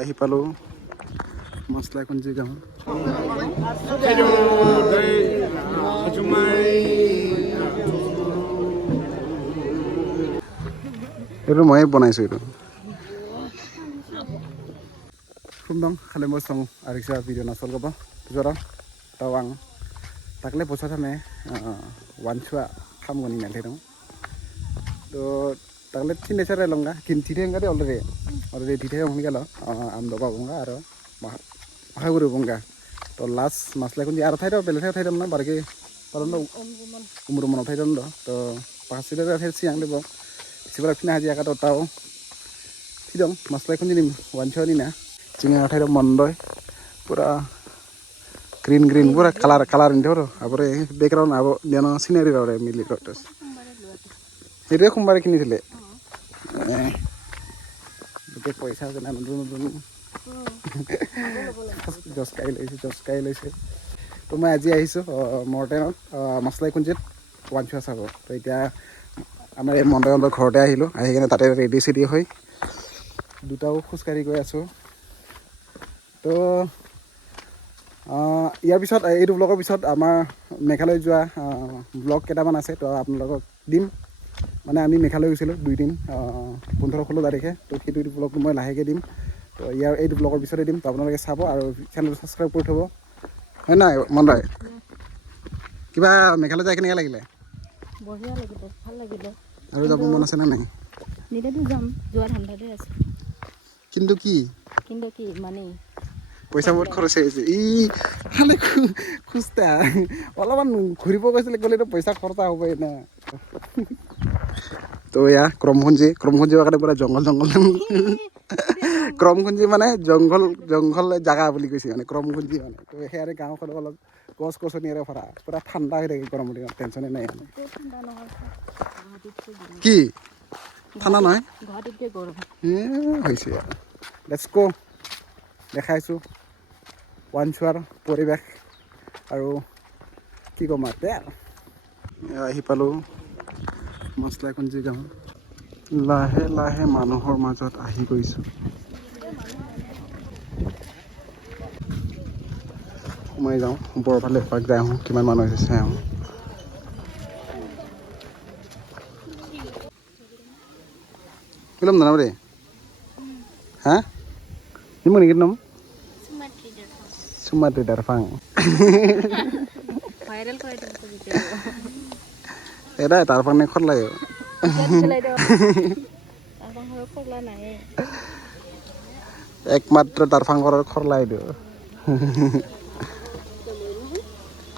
আহি পালোঁ মাছলাকুঞ্জি গাঁও। এইটো ময়ে বনাইছোঁ এইটো Kumdong kalian mau sang ariksa video nasol ko ba jora tawang takle posa thame wanchua kham goni na thedong to takle thine sare longa kin thire ngade already thire hong gelo am do ba bonga aro ma guru bonga to last masla kun aro thairo bele thairo na barge paron umru mon thairo do to pasile ra thai siang lebo sibara khina haji aka to tao thidong masla kun ni wanchua ni na Cingga ada mondoi, pura green pura color ini tuh, apore background abo dia no scenery orang milik terus. Itu aku kembali kini sile. Bukan poisa kan nonton. Jos kai lese. To मैं আজি আহিছো মৰ্টেনত মাছলাই কুঞ্জিত ওৱানচুৱা চাব তো এতিয়া আমাৰ এই মণ্ডলৰ ঘৰতে আহিলো আহি কিনে তাতে ৰেডি চেডি হৈ দুটাও খোজকাঢ়ি গৈ আছো তো ইয়াৰ পিছত এইটো ব্লগৰ পিছত আমাৰ মেঘালয় যোৱা ব্লগ কেইটামান আছে তো আপোনালোকক দিম মানে আমি মেঘালয় গৈছিলোঁ 2 দিন 15-16 তাৰিখে তো সেইটো ব্লগটো মই লাহেকৈ দিম তো ইয়াৰ এইটো ব্লগৰ পিছতে দিম তো আপোনালোকে চাব আৰু চেনেলটো ছাবস্ক্ৰাইব কৰি থ'ব হয় নাই মণ্ডয় কিবা মেঘালয় যাই কেনেকৈ লাগিলে বঢ়িয়া লাগিলে ভাল লাগিলে আৰু যাব মন আছে নে নাই নিলেতো যাম যোৱাৰ ধান্দাতে আছে কিন্তু কি মানে পইচা বহুত খৰচ হৈছে ই খালি খুস্তা অলপমান ঘূৰিব গৈছিলে গ'লেতো পইচা খৰচা হ'বই না তো এয়া ক্ৰমখুঞ্জি কাৰণে পুৰা জংঘল ক্ৰমখুঞ্জি মানে জংঘল জাগা বুলি কৈছে মানে ক্ৰমখুঞ্জি মানে তো সেয়াৰে গাঁওখন অলপ গছ গছনিৰে ভৰা পুৰা ঠাণ্ডা হৈ থাকে গৰমৰ দিনত টেনশ্যনে নাই কি ঠাণ্ডা নহয় গুৱাহাটীতকৈ গৰম হৈছে লেটছ গো দেখাইছোঁ ওৱানচুৱাৰ পৰিৱেশ আৰু কি ক'ম আৰু আহি পালোঁ মাছলাকুঞ্জি গাঁও লাহে লাহে মানুহৰ মাজত আহি গৈছোঁ সোমাই যাওঁ ওপৰৰ ফালে এপাক যাই আহোঁ কিমান মানুহ হৈছে চাই আহোঁ film na nabre ha ni mo ngit nom Sumatri Darfang viral করে দিতে ভিডিও এটা Darfang ne khot layo চলাই দাও Darfang হৰ খৰলা নাই একমাত্ৰ Darfang ঘৰৰ খৰ লাই দিও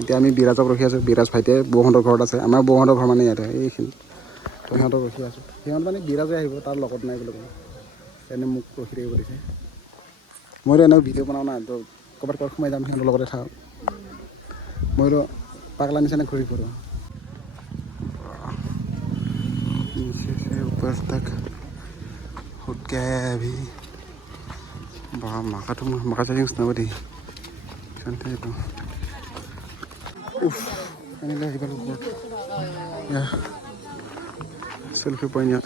এতিয়া আমি বিৰাজক ৰখি আছো বিৰাজ ভাইতে বৌহঁতৰ ঘৰত আছে আমাৰ বৌহঁতৰ ঘৰ মানে ইয়াতে এইখিনি তো সিহঁতক ৰখি আছো সিহঁত মানে বিৰাজে আহিব তাৰ লগত নাই বুলি কয় এনে মোক ৰখি থাকিব দিছে মইতো এনে ভিডিঅ' বনাওঁ না তো ক'ৰবাত সোমাই যাম সিহঁতৰ লগতে থাক মইতো পাগলা নিচিনা ঘূৰি ফুৰোঁ ऊपर तक उठ गया है अभी बाहर मका चाहिए उसने बड़ी चलते हैं तो उफ मैंने लगा इधर ऊपर या सेल्फी पॉइंट यार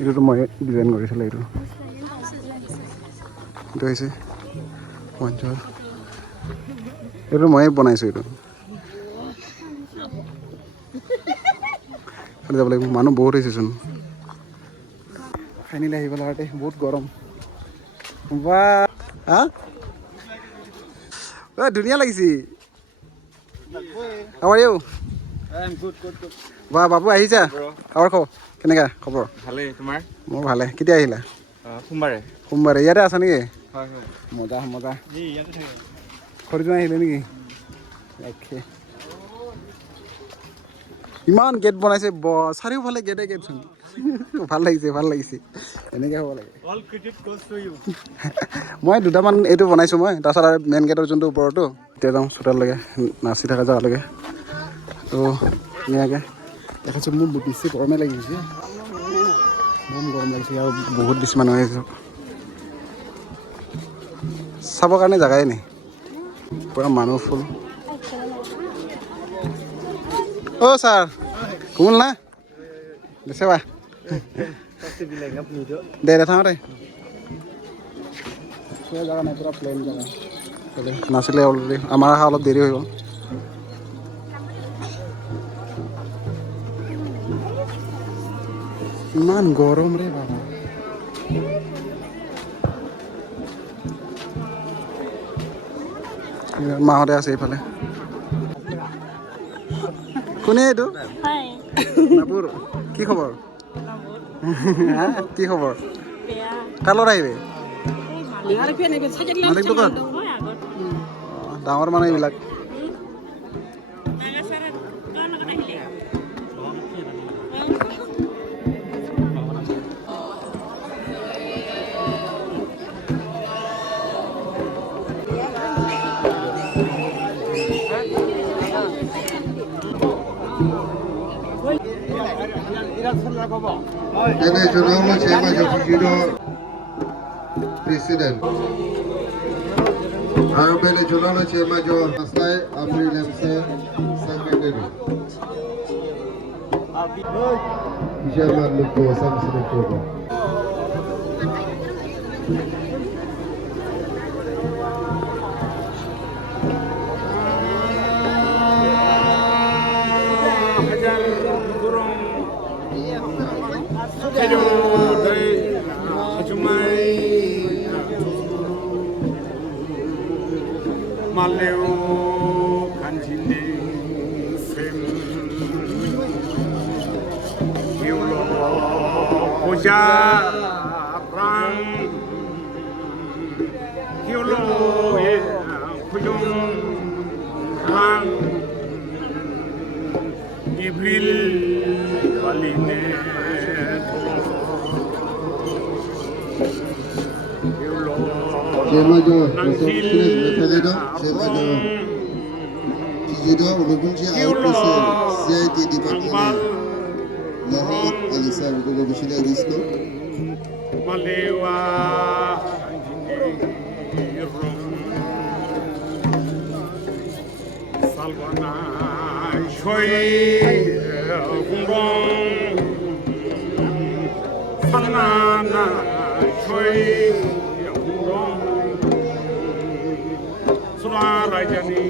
इधर तो मैं डिजाइन कर रही थी इधर ऐसे वांचर इधर मैं बनाई सी इधर যাব লাগিব মানুহ বহুত হৈছেচোন ফাইনেলি আহিব লগাতে বহুত গৰম বা হা ধুনীয়া লাগিছে How are you? I'm good. বা বাবু আহিছা খবৰ কেনেকা খবৰ ভালে তোমাৰ মোৰ ভালে কেতিয়া আহিলা সোমবাৰে ইয়াতে আছা নেকি হয় মজা ইয়াতে থাকে খৰিজন আহিলে নেকি অ'কে ইমান গেট বনাইছে চাৰিওফালে গেটচোন ভাল লাগিছে এনেকৈ হ'ব লাগে all credit goes to you মই দুটামান এইটো বনাইছোঁ মই তাৰপিছত আৰু মেইন গেটৰ যোনটো ওপৰতো এতিয়া যাওঁ চোতাললৈকে নাচি থকা জেগালৈকে তো ধুনীয়াকৈ দেখাইছোঁ মোৰ বেছি গৰমে লাগিছে বহুত গৰম লাগিছে আৰু বহুত বেছি মানুহ আহিছে চাবৰ কাৰণে জেগাই নাই পুৰা মানুহ ফুল Oh sir, kumul na? Desa ba? Dere tama re. চোৱা জেগা নাই, পুৰা প্লেন জেগা নাছিলে অলৰেডি। আমাৰ অহা অলপ দেৰি হৈ গ'ল। ইমান গৰম ৰে বাবা। মাহঁতে আছে এইফালে। কোনে এইটো? নাপুৰ, কি খবৰ? হা কি খবৰ? কাৰ লগত আহিবি? মালিক দোকান? ডাঙৰ মানুহ এইবিলাক। Ini Junaulo Chema Jofujido Presiden. Arabele Junaulo Chema Jo Aslai April MC Secretary. Chairman Luko Samson Luko. Maleo kanjine sem yulo koja rang yulo e kujung rang ibril valine Chema Jo Presiden Chema Jo Kijido Ulubunji IPC CIT Department Lahore Alisa Bugo Bishila Risto Malewa Salvana Shoi Gungong Sanana Shoi Gungong Surarajani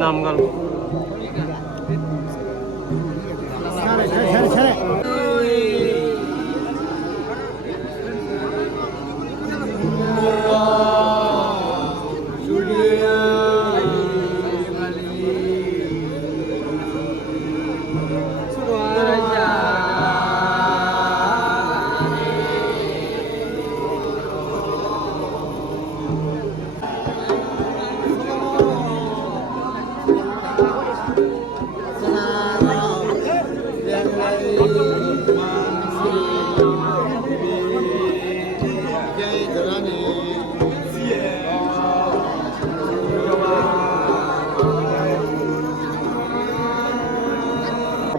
নামগাল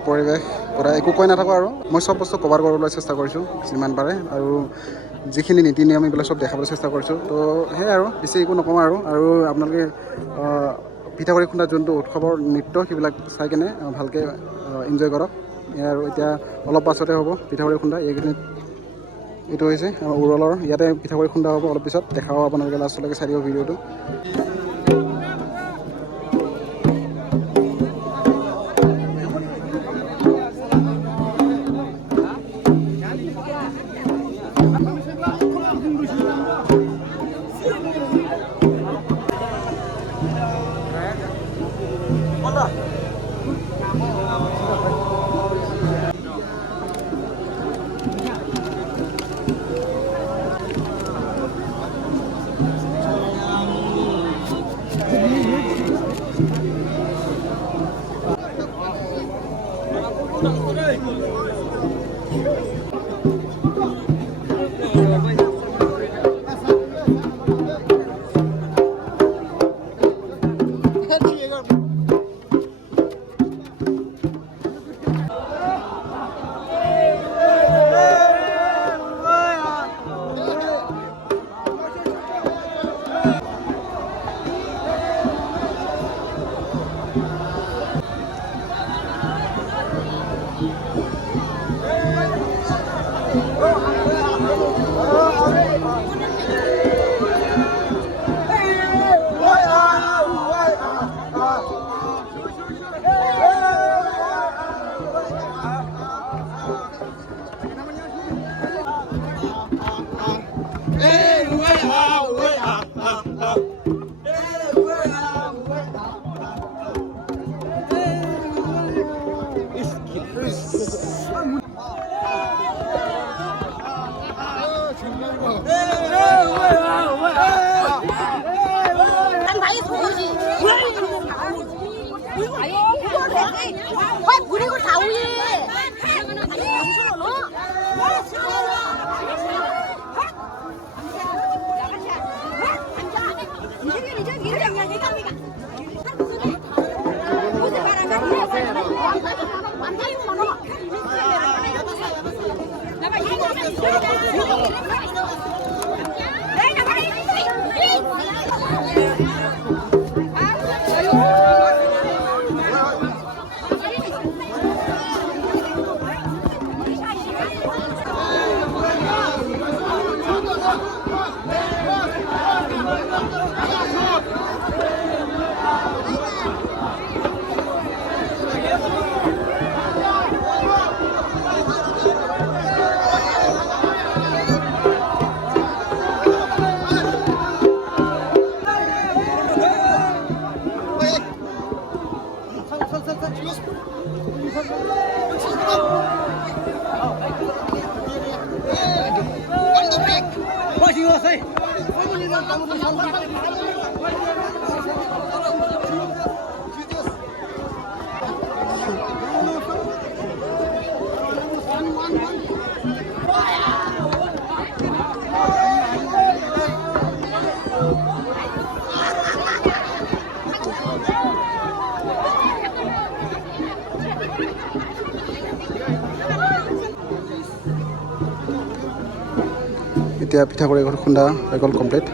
পৰিৱেশ পৰা একো কৈ নাথাকোঁ আৰু মই চব বস্তু cover কৰিবলৈ চেষ্টা কৰিছোঁ যিমান পাৰে, আৰু যিখিনি নীতি নিয়ম এইবিলাক চব দেখাবলৈ চেষ্টা কৰিছোঁ। তো সেয়াই আৰু বেছি একো নকওঁ আৰু আপোনালোকে পিঠাগুড়ি খুন্দা যোনটো উৎসৱৰ নৃত্য সেইবিলাক চাই কেনে ভালকৈ এনজয় কৰক। এয়া আৰু এতিয়া অলপ পাছতে হ'ব পিঠাগুড়ি খুন্দা। এইকেইদিনত এইটো হৈছে উৰলৰ, ইয়াতে পিঠাগুড়ি খুন্দা হ'ব অলপ পিছত। দেখাও আপোনালোকে লাষ্টলৈকে চাই দিব ভিডিঅ'টো। এতিয়া পিঠাগুড়ি খুন্দা হৈ গ'ল complete.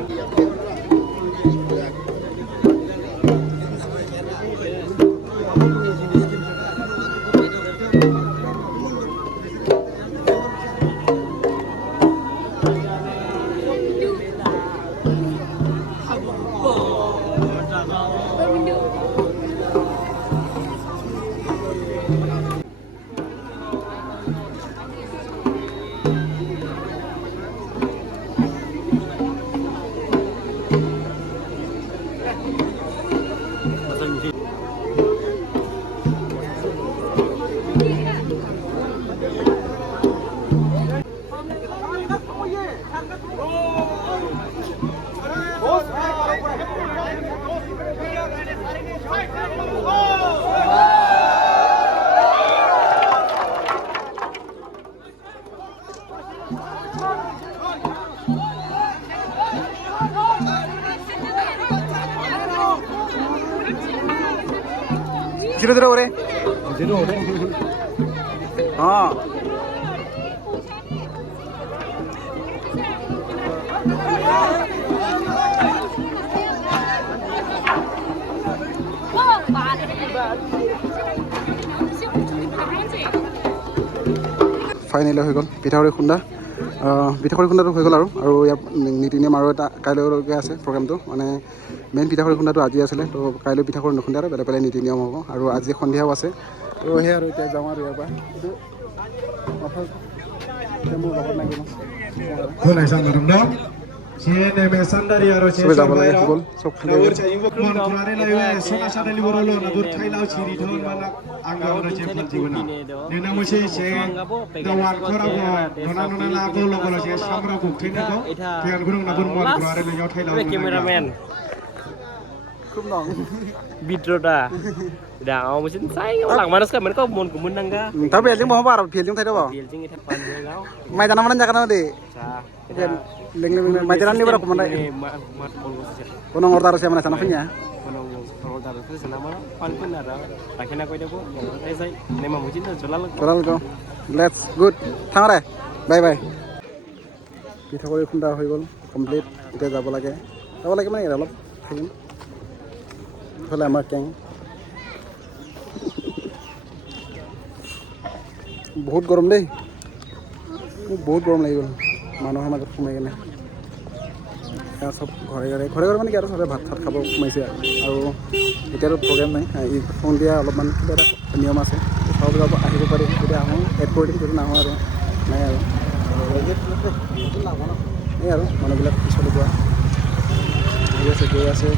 Zero zero ore. Zero ore. हाँ. ফাইনেলি হৈ গ'ল পিঠাগুড়ি খুন্দা। পিঠাগুড়ি খুন্দাটো হৈ গ'ল আৰু ইয়াৰ নীতি নিয়ম আৰু এটা কাইলৈলৈকে আছে প্ৰগ্ৰেমটো। মানে মেইন পিঠাগুড়ি খুন্দাটো আজি আছিলে, তো কাইলৈ পিঠাগুড়ি নুখুন্দে আৰু বেলেগ বেলেগ নীতি নিয়ম হ'ব। আৰু আজি সন্ধিয়াও আছে, তো সেয়া আৰু এতিয়া যাওঁ আৰু ইয়াৰ পৰা। মোৰ লগত নাই যাব লাগে গ'ল চব খালি cameraman Bidroda dah awak mesti sayang orang mana sekarang mereka mau kemenang ga tapi yang mau apa film tadi apa film itu panjang kau mai tanam mana jangan deh leng mai jalan ni berapa mana kono ngorta harus yang mana sana punya kono ngorta harus sana mana pan pun ada akhirnya aku itu saya nema mungkin jual kau let's good thang re bye bye পিঠাগুড়ি খুন্দা হৈ গ'ল complete. এতিয়া যাব লাগে মানে অলপ থাকিম ইফালে আমাৰ কেং বহুত গৰম দেই, মোক বহুত গৰম লাগি গ'ল মানুহৰ মাজত সোমাই কিনে। চব ঘৰে ঘৰে মানে কি আৰু চবে ভাত চাত খাব সোমাইছে আৰু এতিয়াতো প্ৰগ্ৰেম নাই। সন্ধিয়া অলপমান কিবা এটা নিয়ম আছে, চাব যাব আহিব পাৰি, যদি আহোঁ এড কৰি দিম, যদি নাহোঁ আৰু নাই আৰু এই আৰু মানুহবিলাক পিছলৈ যোৱা গৈ আছে